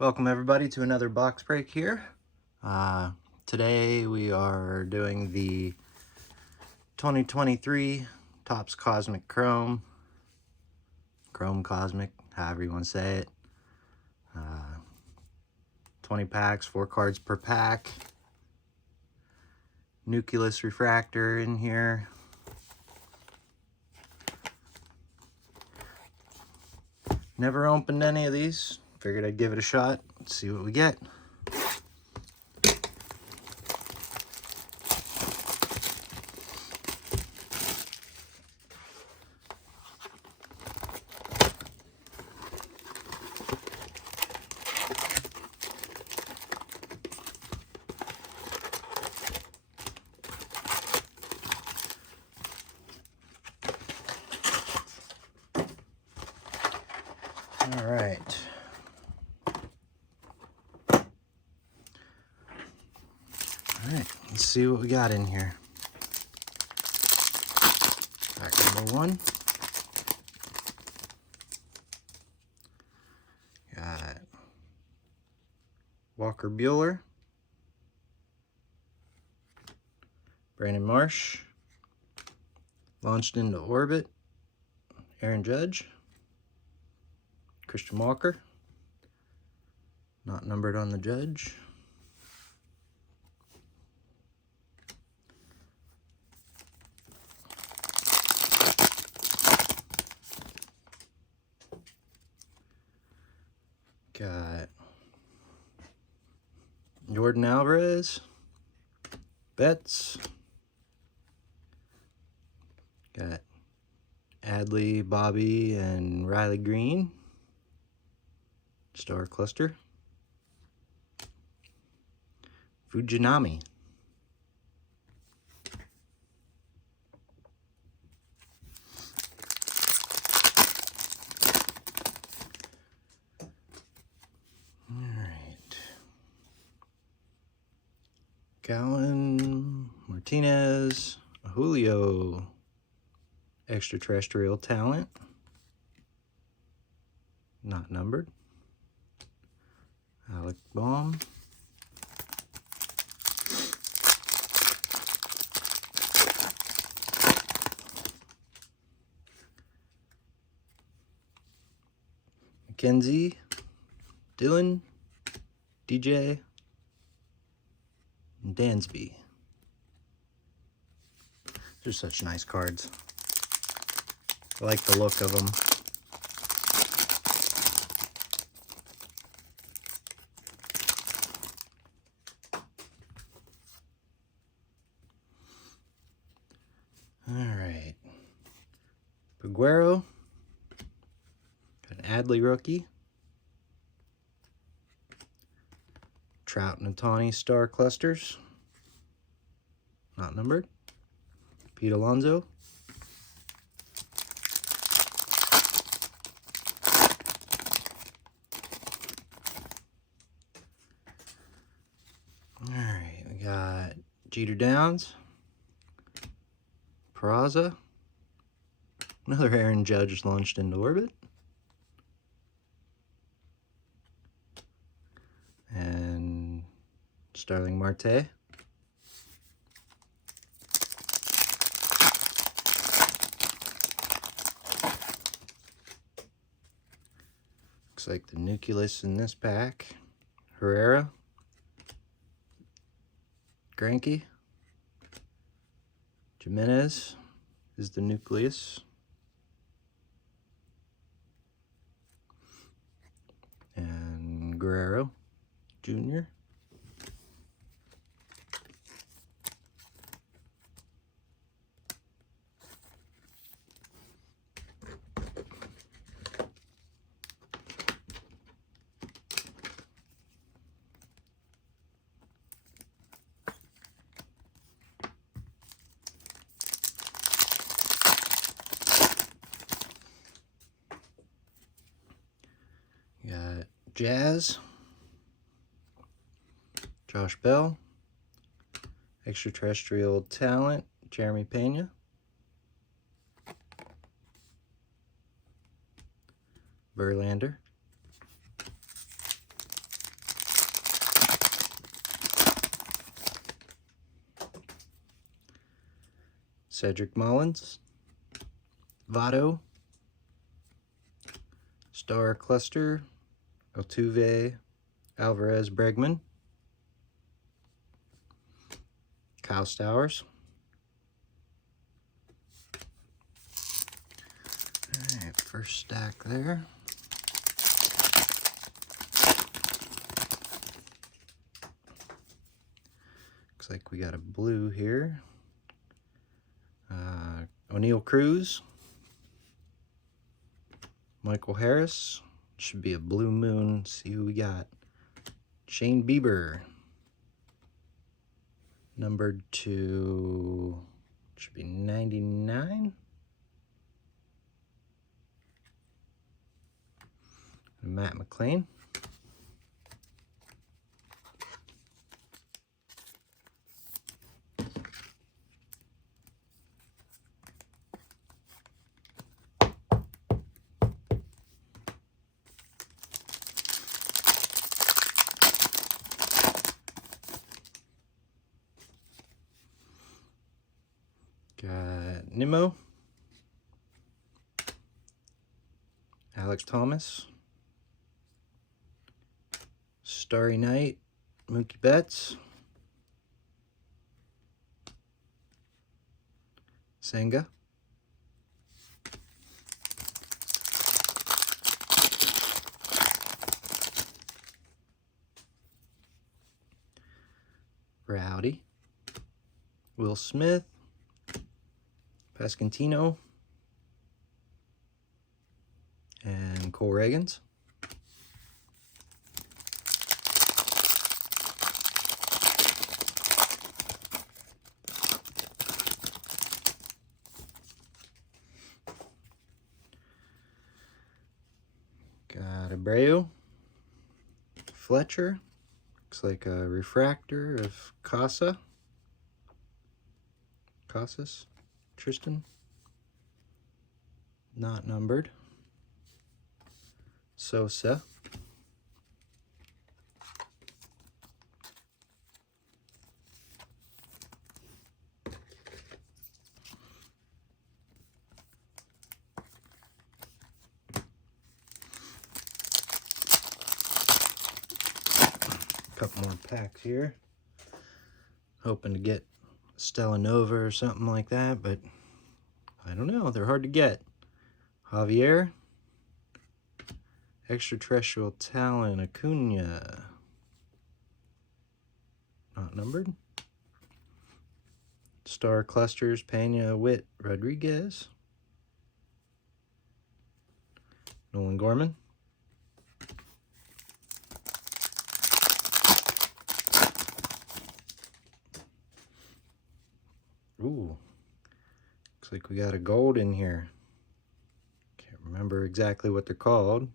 Welcome everybody to another box break here. Today we are doing the 2023 Topps Cosmic Chrome Cosmic, however you want to say it. 20 packs, 4 cards per pack. Nucleus refractor in here. Never opened any of these. Figured I'd give it a shot. Let's see what we get. All right. All right, let's see what we got in here. Pack number 1. Got Walker Buehler, Brandon Marsh, Launched into Orbit, Aaron Judge, Christian Walker, not numbered on the Judge. Got Jordan Alvarez, Betts. Got Adley, Bobby, and Riley Green. Star Cluster. Fujinami. Alright. Gallen, Martinez, Julio. Extraterrestrial Talent. Not numbered. Alec Baum. McKenzie, Dylan, DJ, and Dansby. They're such nice cards. I like the look of them. All right. Peguero. Got an Adley rookie. Trout and Ohtani Star Clusters. Not numbered. Pete Alonso. Alright, we got Jeter Downs. Peraza. Another Aaron Judge launched into orbit. And Starling Marte. Looks like the nucleus in this pack. Herrera. Greinke. Jimenez is the nucleus. And Guerrero Jr. Got Jazz, Josh Bell, Extraterrestrial Talent, Jeremy Pena, Verlander, Cedric Mullins, Votto, Star Cluster, Altuve, Alvarez Bregman, Kyle Stowers. Alright, first stack there. Looks like we got a blue here. O'Neal Cruz, Michael Harris. Should be a blue moon. See who we got. Shane Bieber, numbered to, should be 99. And Matt McLean. Got Nimmo, Alex Thomas, Starry Night, Mookie Betts, Senga, Rowdy, Will Smith, Pasquantino, and Cole Reagans. Got Abreu, Fletcher, looks like a refractor of Casas, Tristan, not numbered, Sosa, couple more packs here. Hoping to get Stella Nova or something like that, but I don't know. They're hard to get. Javier, Extraterrestrial Talent, Acuna, not numbered. Star Clusters, Pena, Witt, Rodriguez, Nolan Gorman. Ooh, looks like we got a gold in here. Can't remember exactly what they're called.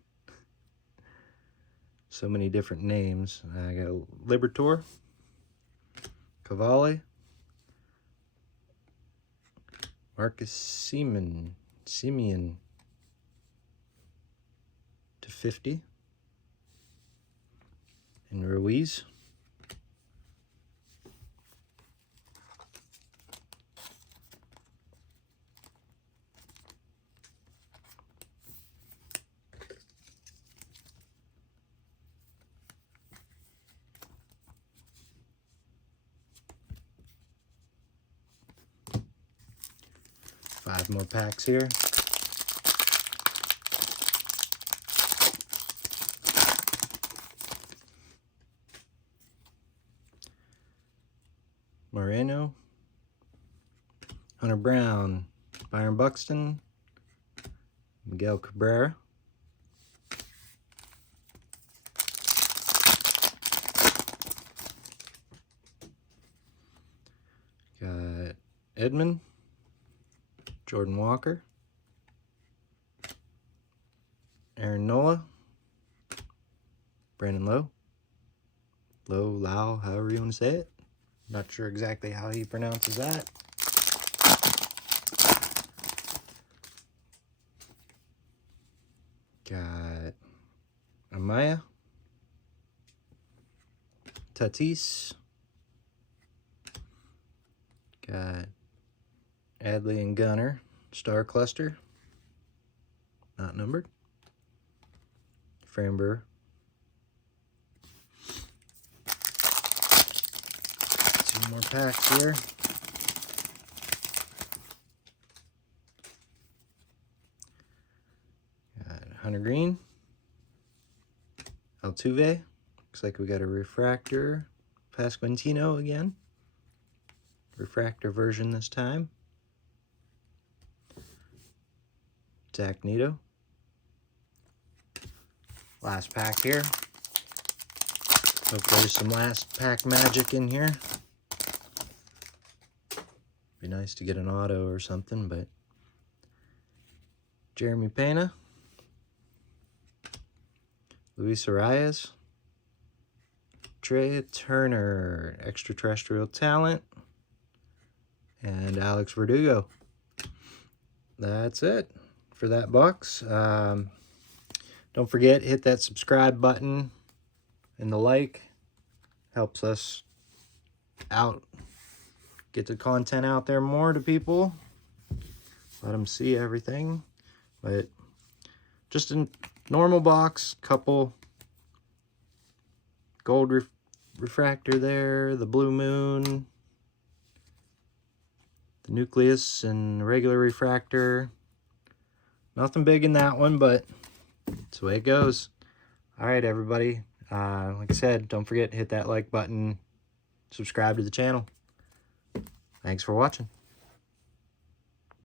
So many different names. I got Libertor, Cavalli, Marcus Simeon to 50, and Ruiz. Five more packs here. Moreno, Hunter Brown, Byron Buxton, Miguel Cabrera, got Edmund, Jordan Walker, Aaron Nola, Brandon Lau, however you want to say it. Not sure exactly how he pronounces that. Got Amaya, Tatis, got Adley and Gunner Star Cluster, not numbered. Framber. Two more packs here. Got Hunter Green, Altuve. Looks like we got a refractor. Pasquantino again. Refractor version this time. Zach Neto. Last pack here. Hope there's some last pack magic in here. Be nice to get an auto or something, but Jeremy Pena, Luis Arias, Trey Turner, extraterrestrial talent, and Alex Verdugo. That's it for that box. Don't forget, hit that subscribe button and the like. Helps us out, get the content out there more to people. Let them see everything. But just a normal box, couple gold refractor there, the blue moon, the nucleus and regular refractor. Nothing big in that one, but that's the way it goes. All right, everybody. Like I said, don't forget to hit that like button, subscribe to the channel. Thanks for watching.